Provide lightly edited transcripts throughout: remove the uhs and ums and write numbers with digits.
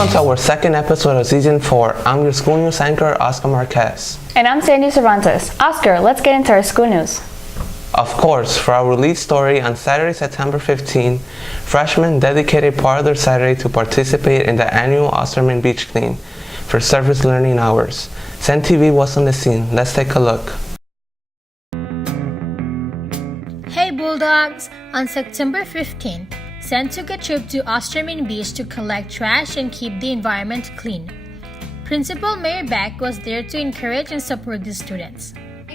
Welcome to our second episode of Season 4. I'm your school news anchor, Oscar Marquez. And I'm Sandy Cervantes. Oscar, let's get into our school news. Of course, for our lead story, on Saturday, September 15, freshmen dedicated part of their Saturday to participate in the annual Osterman Beach Clean for service learning hours. Senn TV was on the scene. Let's take a look. Hey Bulldogs! On September 15th, Senn took a trip to Osterman Beach to collect trash and keep the environment clean. Principal Mayor Beck was there to encourage and support the students.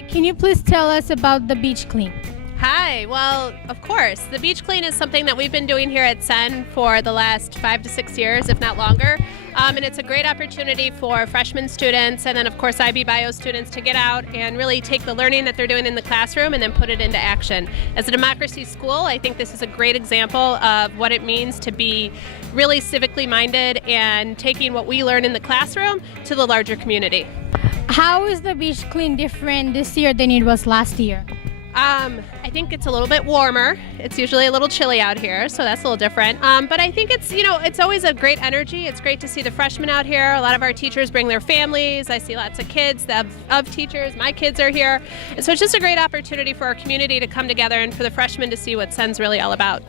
Can you please tell us about the beach clean? Hi, well, of course. The beach clean is something that we've been doing here at Senn for the last 5 to 6 years, if not longer. And it's a great opportunity for freshman students and then, of course, IB Bio students to get out and really take the learning that they're doing in the classroom and then put it into action. As a democracy school, I think this is a great example of what it means to be really civically minded and taking what we learn in the classroom to the larger community. How is the beach clean different this year than it was last year? I think it's a little bit warmer. It's usually a little chilly out here, so that's a little different. But I think it's always a great energy. It's great to see the freshmen out here. A lot of our teachers bring their families. I see lots of kids of teachers. My kids are here. And so it's just a great opportunity for our community to come together and for the freshmen to see what Senn's really all about.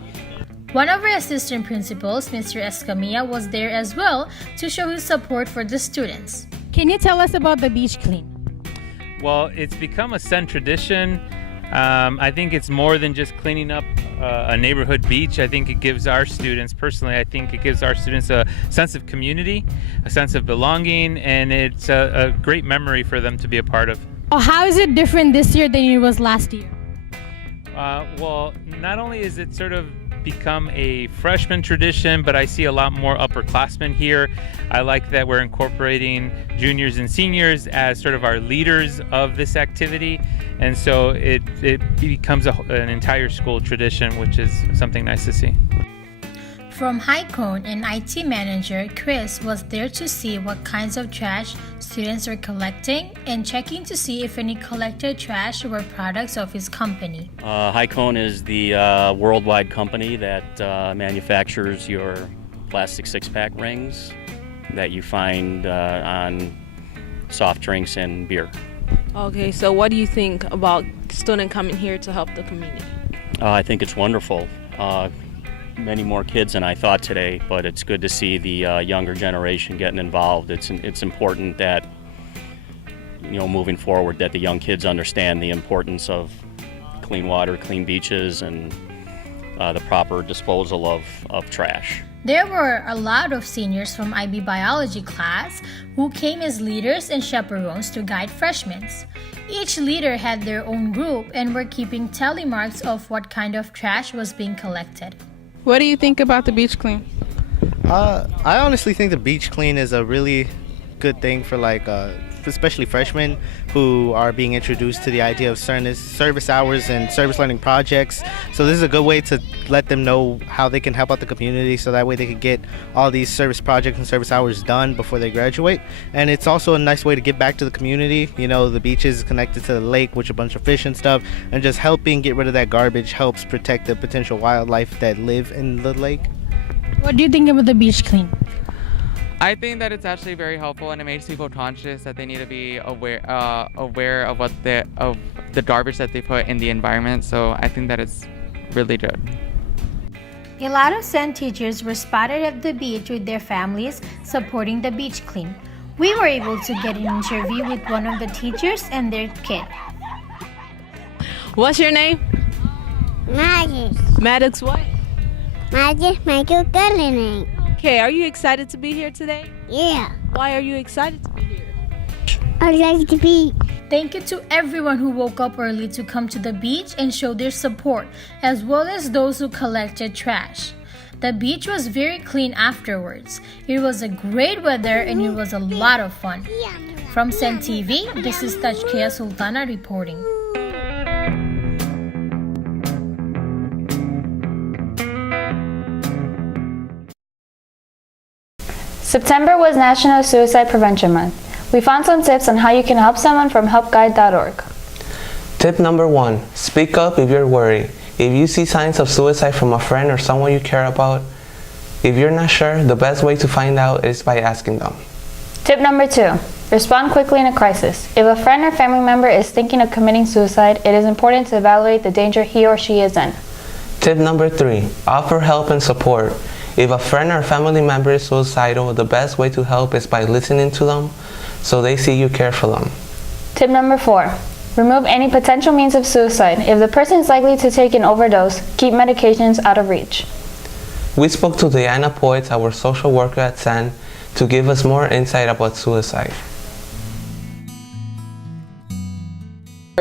One of our assistant principals, Mr. Escamilla, was there as well to show his support for the students. Can you tell us about the beach clean? Well, it's become a Senn tradition. I think it's more than just cleaning up a neighborhood beach. I think it gives our students, personally, I think it gives our students a sense of community, a sense of belonging, and it's a great memory for them to be a part of. How is it different this year than it was last year? Well, not only is it sort of become a freshman tradition, but I see a lot more upperclassmen here. I like that we're incorporating juniors and seniors as sort of our leaders of this activity, and so it becomes an entire school tradition, which is something nice to see. From High Cone, an IT manager, Chris, was there to see what kinds of trash students were collecting and checking to see if any collected trash were products of his company. High Cone is the worldwide company that manufactures your plastic six-pack rings that you find on soft drinks and beer. Okay, so what do you think about students coming here to help the community? I think it's wonderful. Many more kids than I thought today, but it's good to see the younger generation getting involved. It's important that, moving forward, that the young kids understand the importance of clean water, clean beaches, and the proper disposal of trash. There were a lot of seniors from IB Biology class who came as leaders and chaperones to guide freshmen. Each leader had their own group and were keeping tally marks of what kind of trash was being collected. What do you think about the beach clean? I honestly think the beach clean is a really good thing for especially freshmen who are being introduced to the idea of service hours and service learning projects. So this is a good way to let them know how they can help out the community, so that way they can get all these service projects and service hours done before they graduate. And it's also a nice way to give back to the community. The beach is connected to the lake with a bunch of fish and stuff, and just helping get rid of that garbage helps protect the potential wildlife that live in the lake. What do you think about the beach clean? I think that it's actually very helpful, and it makes people conscious that they need to be aware of what the garbage that they put in the environment. So I think that it's really good. A lot of Senn teachers were spotted at the beach with their families supporting the beach clean. We were able to get an interview with one of the teachers and their kid. What's your name? Maddox. Maddox what? Maddox, my good girl name. Okay, are you excited to be here today? Yeah. Why are you excited to be here? I like to be. Thank you to everyone who woke up early to come to the beach and show their support, as well as those who collected trash. The beach was very clean afterwards. It was a great weather and it was a lot of fun. From Senn TV, this is Tajkia Sultana reporting. September was National Suicide Prevention Month. We found some tips on how you can help someone from helpguide.org. Tip number 1, speak up if you're worried. If you see signs of suicide from a friend or someone you care about, If you're not sure, the best way to find out is by asking them. Tip number 2. Respond quickly in a crisis. If a friend or family member is thinking of committing suicide, it is important to evaluate the danger he or she is in. Tip number 3. Offer help and support. If a friend or family member is suicidal, the best way to help is by listening to them so they see you care for them. Tip number 4. Remove any potential means of suicide. If the person is likely to take an overdose, keep medications out of reach. We spoke to Diana Poitz, our social worker at Senn, to give us more insight about suicide.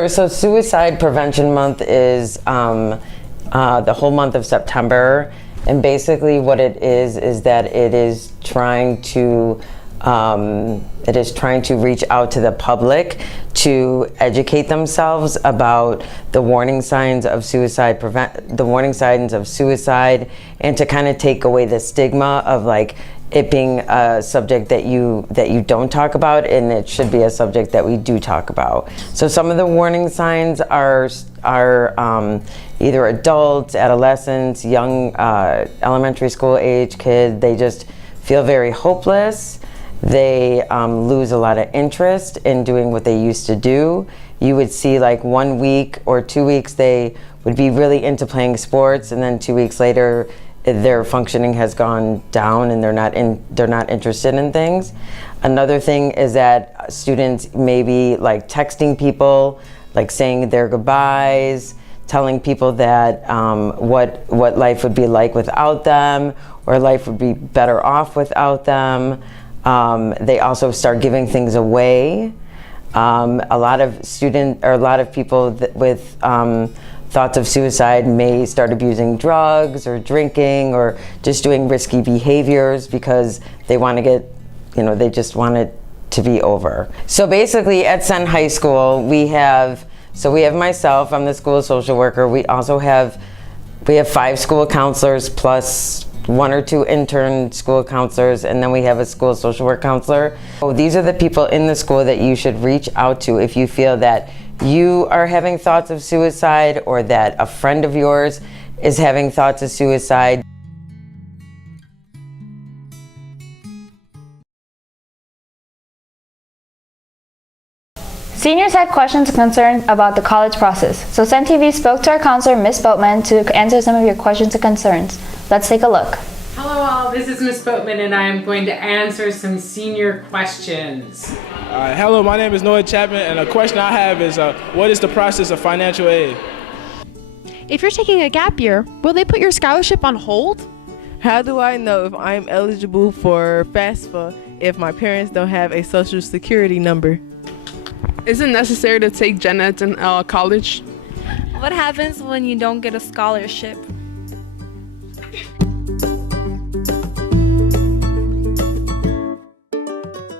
So Suicide Prevention Month is the whole month of September, and basically what it is that it is trying to reach out to the public to educate themselves about the warning signs of suicide, and to kind of take away the stigma of like it being a subject that you don't talk about, and it should be a subject that we do talk about. So some of the warning signs are either adults, adolescents, young elementary school age kids. They just feel very hopeless. They lose a lot of interest in doing what they used to do. You would see like 1 week or 2 weeks they would be really into playing sports, and then 2 weeks later their functioning has gone down and they're not interested in things. Another thing is that students may be like texting people, like saying their goodbyes, telling people that what life would be like without them, or life would be better off without them. They also start giving things away. A lot of people with thoughts of suicide may start abusing drugs or drinking or just doing risky behaviors because they want to get, they just want it to be over. So basically at Senn High School, we have myself, I'm the school social worker. We have 5 school counselors plus 1 or 2 intern school counselors, and then we have a school social work counselor. So these are the people in the school that you should reach out to if you feel that you are having thoughts of suicide or that a friend of yours is having thoughts of suicide. Seniors had questions and concerns about the college process, so Senn TV spoke to our counselor, Ms. Boatman, to answer some of your questions and concerns. Let's take a look. Hello all, this is Ms. Boatman and I am going to answer some senior questions. Hello, my name is Noah Chapman, and a question I have is, what is the process of financial aid? If you're taking a gap year, will they put your scholarship on hold? How do I know if I'm eligible for FAFSA if my parents don't have a social security number? Is it necessary to take gen eds in college? What happens when you don't get a scholarship?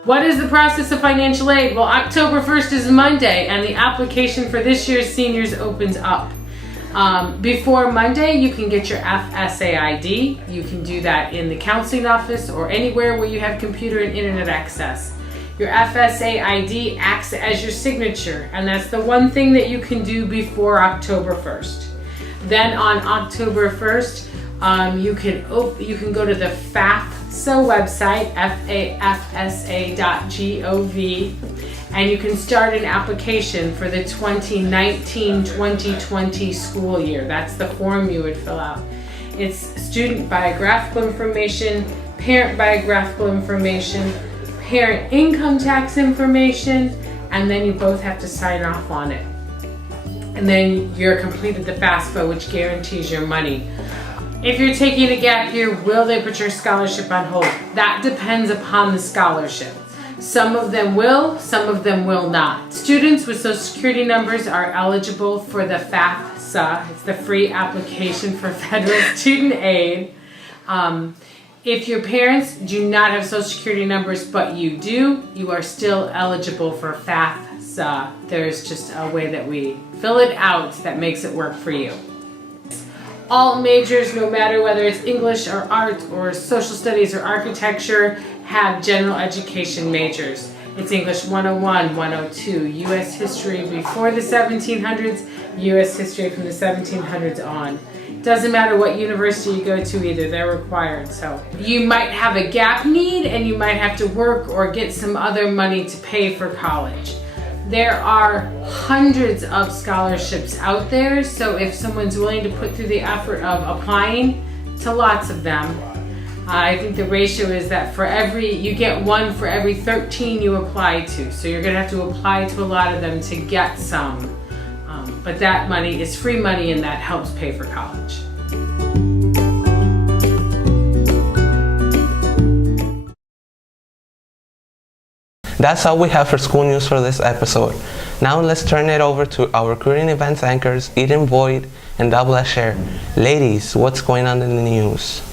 What is the process of financial aid? Well, October 1st is Monday and the application for this year's seniors opens up. Before Monday, you can get your FSA ID. You can do that in the counseling office or anywhere where you have computer and internet access. Your FSA ID acts as your signature, and that's the one thing that you can do before October 1st. Then on October 1st, you can go to the FAFSA website, fafsa.gov, and you can start an application for the 2019-2020 school year. That's the form you would fill out. It's student biographical information, parent biographical information, parent income tax information, and then you both have to sign off on it. And then you're completed the FAFSA, which guarantees your money. If you're taking a gap year, will they put your scholarship on hold? That depends upon the scholarship. Some of them will, some of them will not. Students with social security numbers are eligible for the FAFSA. It's the free application for federal student aid. If your parents do not have social security numbers but you do, you are still eligible for FAFSA. There's just a way that we fill it out that makes it work for you. All majors, no matter whether it's English or art or social studies or architecture, have general education majors. It's English 101, 102, U.S. history before the 1700s, U.S. history from the 1700s on. Doesn't matter what university you go to either, they're required. So you might have a gap need and you might have to work or get some other money to pay for college. There are hundreds of scholarships out there, so if someone's willing to put through the effort of applying to lots of them, I think the ratio is that you get one for every 13 you apply to. So you're gonna have to apply to a lot of them to get some. But that money is free money and that helps pay for college. That's all we have for school news for this episode. Now let's turn it over to our recruiting events anchors, Eden Boyd and Double Share. Ladies, what's going on in the news?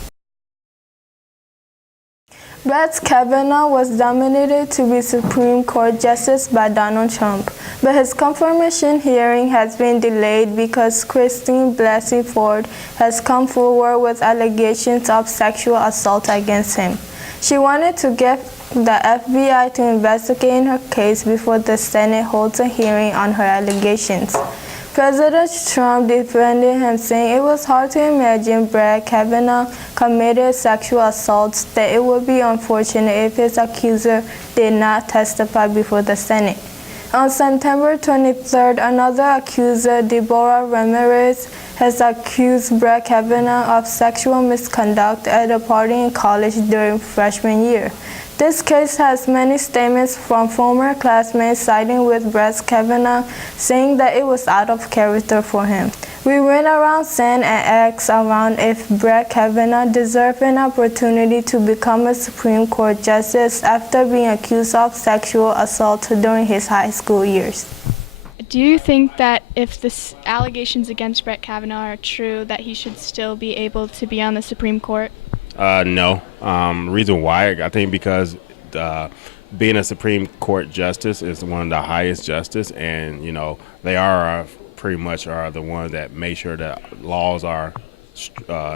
Brett Kavanaugh was nominated to be Supreme Court Justice by Donald Trump, but his confirmation hearing has been delayed because Christine Blasey Ford has come forward with allegations of sexual assault against him. She wanted to get the FBI to investigate her case before the Senate holds a hearing on her allegations. President Trump defended him, saying it was hard to imagine Brett Kavanaugh committed sexual assaults, that it would be unfortunate if his accuser did not testify before the Senate. On September 23rd, another accuser, Deborah Ramirez, has accused Brett Kavanaugh of sexual misconduct at a party in college during freshman year. This case has many statements from former classmates siding with Brett Kavanaugh, saying that it was out of character for him. We went around Senn and asked around if Brett Kavanaugh deserved an opportunity to become a Supreme Court justice after being accused of sexual assault during his high school years. Do you think that if the allegations against Brett Kavanaugh are true, that he should still be able to be on the Supreme Court? No. Reason why, I think because being a Supreme Court justice is one of the highest justice, and they are pretty much are the ones that make sure that laws are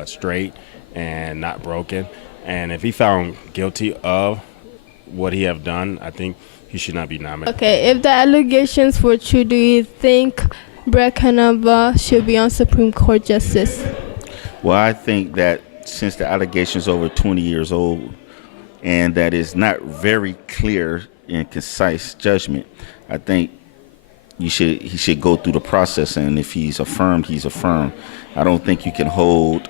straight and not broken. And if he found guilty of what he have done, I think he should not be nominated. Okay, if the allegations were true, do you think Brett Kavanaugh should be on Supreme Court justice? Well, I think that since the allegations are over 20 years old and that is not very clear and concise judgment, I think he should go through the process, and if he's affirmed, he's affirmed. I don't think you can hold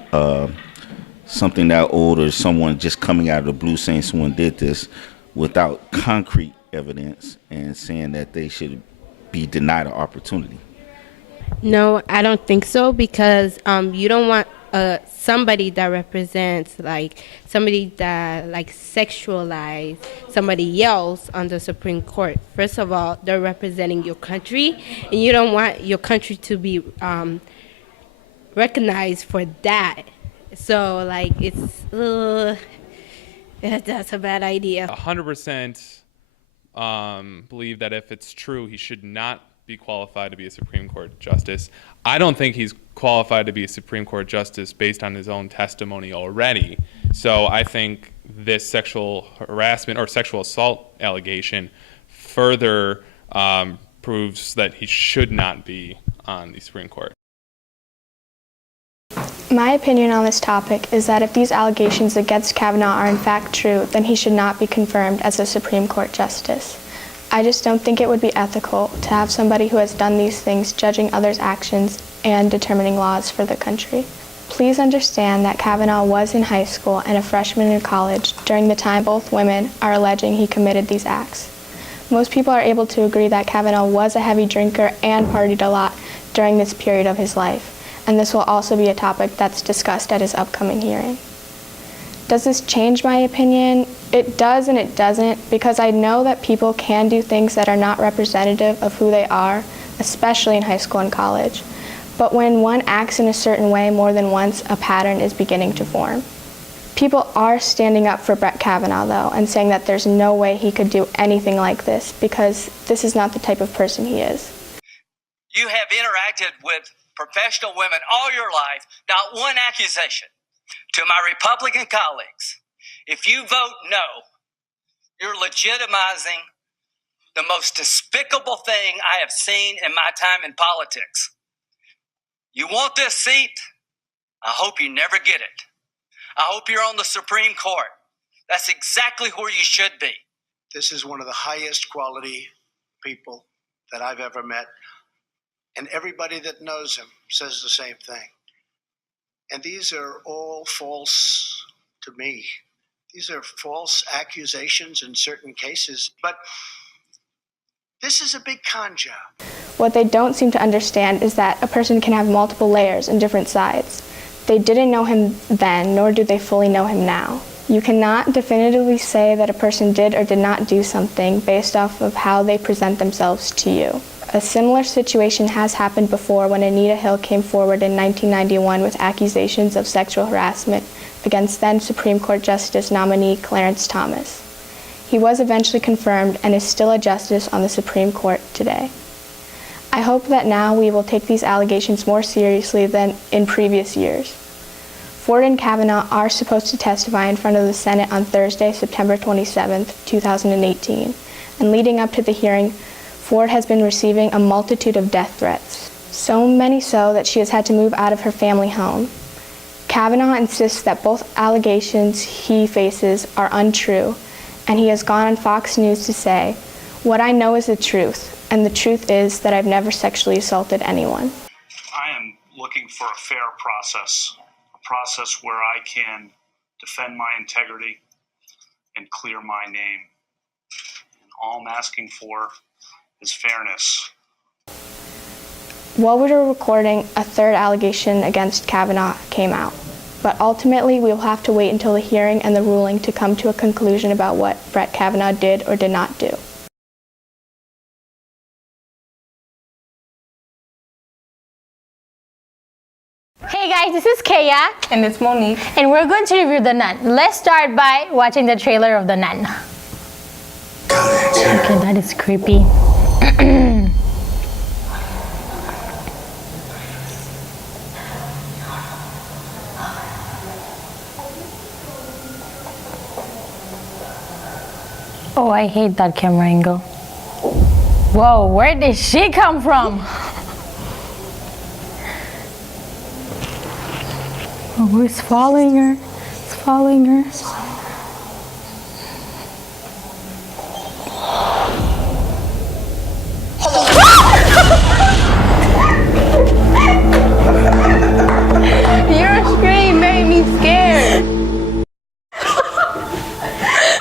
something that old or someone just coming out of the blue saying someone did this without concrete evidence and saying that they should be denied an opportunity. No, I don't think so, because you don't want somebody that represents somebody that sexualize somebody else on the Supreme Court. First of all, they're representing your country, and you don't want your country to be recognized for that. So that's a bad idea. 100% believe that if it's true, he should not be qualified to be a Supreme Court justice. I don't think he's qualified to be a Supreme Court justice based on his own testimony already. So I think this sexual harassment or sexual assault allegation further proves that he should not be on the Supreme Court. My opinion on this topic is that if these allegations against Kavanaugh are in fact true, then he should not be confirmed as a Supreme Court justice. I just don't think it would be ethical to have somebody who has done these things judging others' actions and determining laws for the country. Please understand that Kavanaugh was in high school and a freshman in college during the time both women are alleging he committed these acts. Most people are able to agree that Kavanaugh was a heavy drinker and partied a lot during this period of his life, and this will also be a topic that's discussed at his upcoming hearing. Does this change my opinion? It does and it doesn't, because I know that people can do things that are not representative of who they are, especially in high school and college. But when one acts in a certain way more than once, a pattern is beginning to form. People are standing up for Brett Kavanaugh, though, and saying that there's no way he could do anything like this, because this is not the type of person he is. You have interacted with professional women all your life, not one accusation. To my Republican colleagues, if you vote no, you're legitimizing the most despicable thing I have seen in my time in politics. You want this seat? I hope you never get it. I hope you're on the Supreme Court. That's exactly where you should be. This is one of the highest quality people that I've ever met. And everybody that knows him says the same thing. And these are all false to me. These are false accusations in certain cases. But this is a big con job. What they don't seem to understand is that a person can have multiple layers and different sides. They didn't know him then, nor do they fully know him now. You cannot definitively say that a person did or did not do something based off of how they present themselves to you. A similar situation has happened before when Anita Hill came forward in 1991 with accusations of sexual harassment against then Supreme Court Justice nominee Clarence Thomas. He was eventually confirmed and is still a justice on the Supreme Court today. I hope that now we will take these allegations more seriously than in previous years. Ford and Kavanaugh are supposed to testify in front of the Senate on Thursday, September 27, 2018. And leading up to the hearing, Ford has been receiving a multitude of death threats, so many so that she has had to move out of her family home. Kavanaugh insists that both allegations he faces are untrue, and he has gone on Fox News to say, "What I know is the truth, and the truth is that I've never sexually assaulted anyone." I am looking for a fair process, a process where I can defend my integrity and clear my name. And all I'm asking for is fairness. While we were recording, a third allegation against Kavanaugh came out. But ultimately, we will have to wait until the hearing and the ruling to come to a conclusion about what Brett Kavanaugh did or did not do. Hey guys, this is Kaya. And it's Monique. And we're going to review The Nun. Let's start by watching the trailer of The Nun. Okay, that is creepy. Oh, I hate that camera angle. Whoa, where did she come from? Oh, it's following her. It's following her. Your scream made me scared.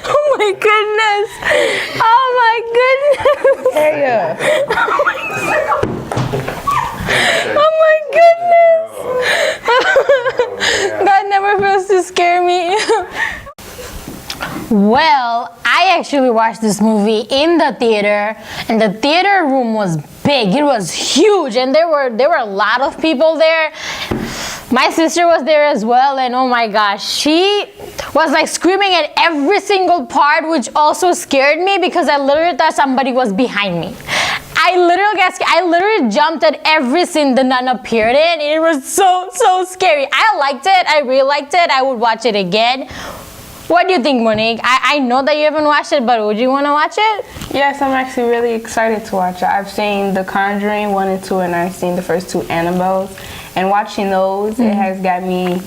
Oh my goodness! Oh my goodness! Hey, Oh my goodness! That never fails to scare me. Well, I actually watched this movie in the theater, and the theater room was big. It was huge, and there were a lot of people there. My sister was there as well, and oh my gosh, she was like screaming at every single part, which also scared me because I literally thought somebody was behind me. I literally jumped at every scene the nun appeared in. It was so scary. I liked it. I really liked it. I would watch it again. What do you think, Monique? I know that you haven't watched it, but would you want to watch it? Yes, I'm actually really excited to watch it. I've seen The Conjuring 1 and 2, and I've seen the first two Annabelles. And watching those, it has got me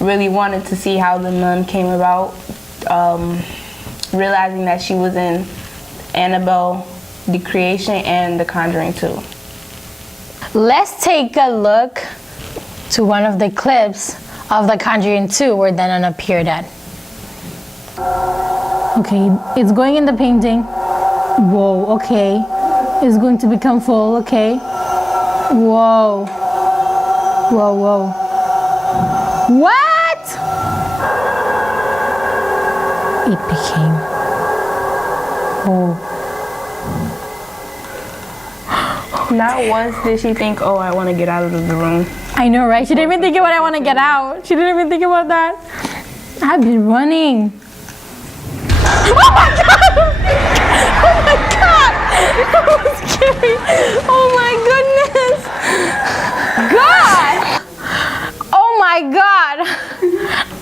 really wanting to see how the nun came about. Realizing that she was in Annabelle, The Creation, and The Conjuring 2. Let's take a look to one of the clips of The Conjuring 2 where the nun appeared at. Okay, it's going in the painting. Whoa, okay. It's going to become full, okay. Whoa. Whoa, whoa. What? It became. Whoa. Not once did she think, oh, I want to get out of the room. I know, right? She didn't even think about I want to get out. She didn't even think about that. I've been running. Oh my god! Oh my god! That was scary. Oh my goodness! God! Oh my god!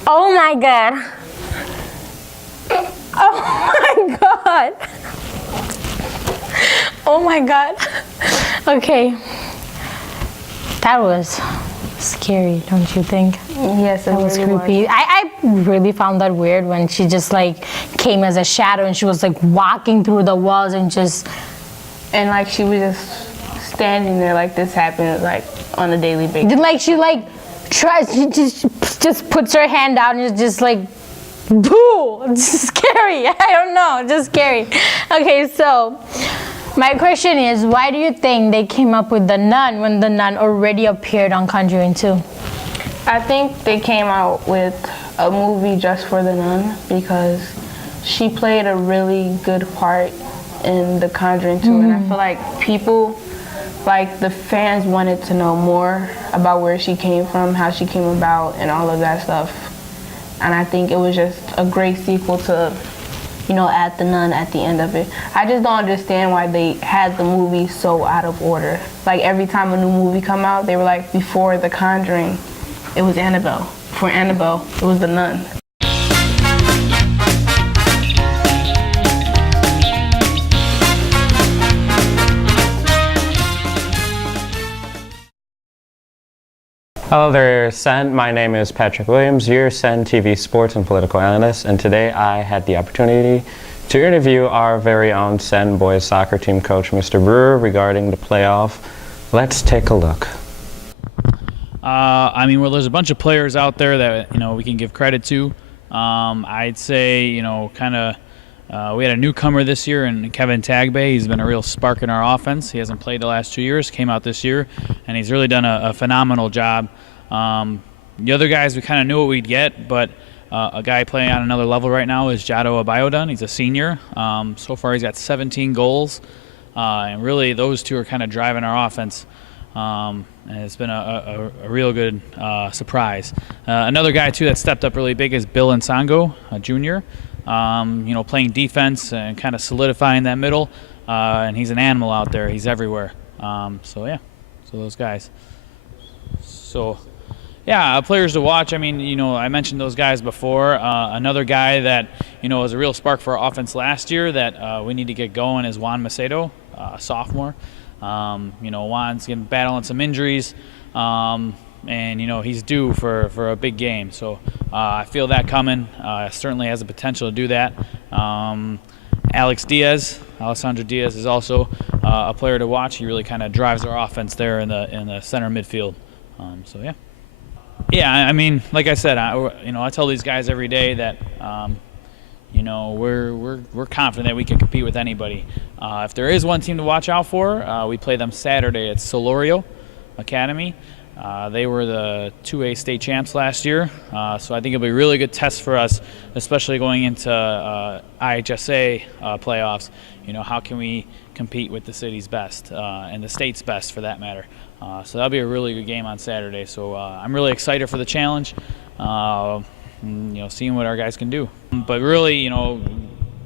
Oh my god! Oh my god! Oh my god! Okay, that was scary, don't you think? Yes, that was really creepy. I really found that weird when she just like came as a shadow and she was like walking through the walls and just like she was just standing there like this happened like on a daily basis. Like she like tries, she just puts her hand out and it's just like boo. It's scary. I don't know, just scary. Okay, so my question is, why do you think they came up with the nun when the nun already appeared on Conjuring 2? I think they came out with a movie just for the nun because she played a really good part in The Conjuring 2, and I feel like people, like the fans, wanted to know more about where she came from, how she came about, and all of that stuff. And I think it was just a great sequel to, you know, add the nun at the end of it. I just don't understand why they had the movie so out of order. Like every time a new movie come out, they were like, before The Conjuring, it was Annabelle. Before Annabelle, it was the nun. Hello there, Senn. My name is Patrick Williams, your Senn TV sports and political analyst, and today I had the opportunity to interview our very own Senn boys soccer team coach, Mr. Brewer, regarding the playoff. Let's take a look. I mean, well, there's a bunch of players out there that, you know, we can give credit to. I'd say, you know, we had a newcomer this year in Kevin Tagbe. He's been a real spark in our offense. He hasn't played the last 2 years, came out this year, and he's really done a phenomenal job. The other guys, we kind of knew what we'd get, but a guy playing on another level right now is Jado Abiodun. He's a senior. So far he's got 17 goals, and really those two are kind of driving our offense. And it's been a real good surprise. Another guy, too, that stepped up really big is Bill Nsango, a junior. You know, playing defense and kind of solidifying that middle, and he's an animal out there. He's everywhere. So yeah, so those guys. So yeah, players to watch. I mean, you know, I mentioned those guys before. Another guy that, you know, was a real spark for our offense last year that we need to get going is Juan Macedo, sophomore. You know, Juan's battling some injuries. And, you know, he's due for a big game. So I feel that coming. Certainly has the potential to do that. Alessandro Diaz is also a player to watch. He really kind of drives our offense there in the center midfield. So, yeah. Yeah, I mean, like I said, I tell these guys every day that, you know, we're confident that we can compete with anybody. If there is one team to watch out for, we play them Saturday at Solorio Academy. They were the 2A state champs last year, so I think it'll be a really good test for us, especially going into IHSA playoffs. You know, how can we compete with the city's best and the state's best, for that matter? So that'll be a really good game on Saturday. So I'm really excited for the challenge. You know, seeing what our guys can do. But really, you know,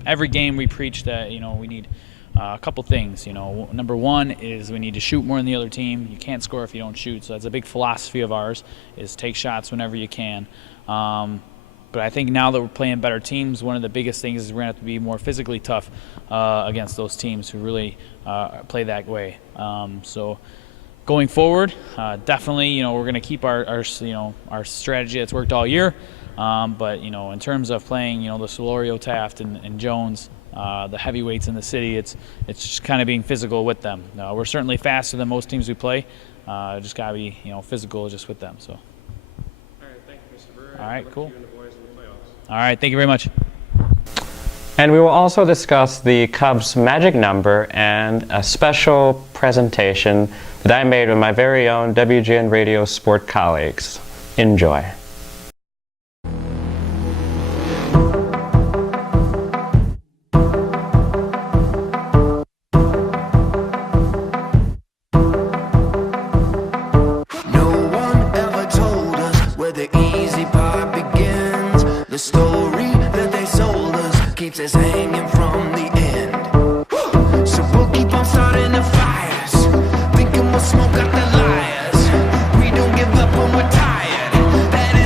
every game we preach that, you know, we need a couple things. You know, number one is we need to shoot more than the other team. You can't score if you don't shoot. So that's a big philosophy of ours, is take shots whenever you can. But I think now that we're playing better teams, one of the biggest things is we're going to have to be more physically tough against those teams who really play that way. So going forward, definitely, you know, we're going to keep our strategy that's worked all year. But, you know, in terms of playing, you know, the Solorio, Taft, and Jones, the heavyweights in the city, it's just kind of being physical with them. We're certainly faster than most teams we play. Just got to be, you know, physical just with them. So. All right, thank you, Mr. Brewer. All right, cool. All right, thank you very much. And we will also discuss the Cubs' magic number and a special presentation that I made with my very own WGN Radio Sport colleagues. Enjoy. The story that they sold us keeps us hanging from the end. So we'll keep on starting the fires, thinking we'll smoke out the liars. We don't give up when we're tired. That is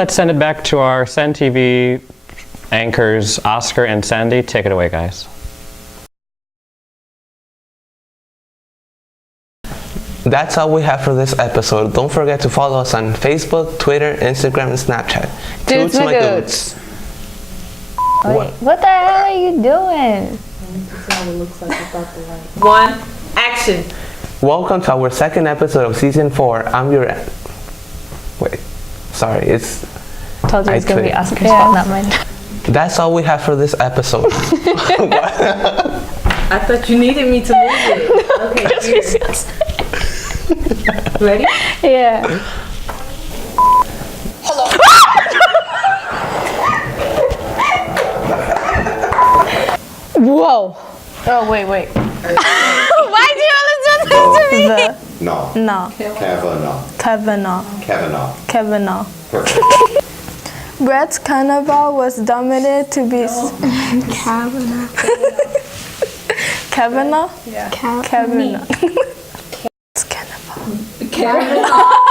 let's send it back to our Senn TV anchors, Oscar and Sandy. Take it away, guys. That's all we have for this episode. Don't forget to follow us on Facebook, Twitter, Instagram, and Snapchat. Toots my goots. What the hell are you doing? One, action. Welcome to our second episode of season 4. I'm your... Wait. Sorry, it's... Told you it's going to be Oscar's fault, not mine. That's all we have for this episode. I thought you needed me to move it. Okay, ready? Yeah. Hello. Whoa. Oh, wait. Why do you always do this to me? No. Kavanaugh. Perfect. Brett's carnival was dominated to be... Kavanaugh. Kavanaugh? Yeah. Kavanaugh. Kavanaugh.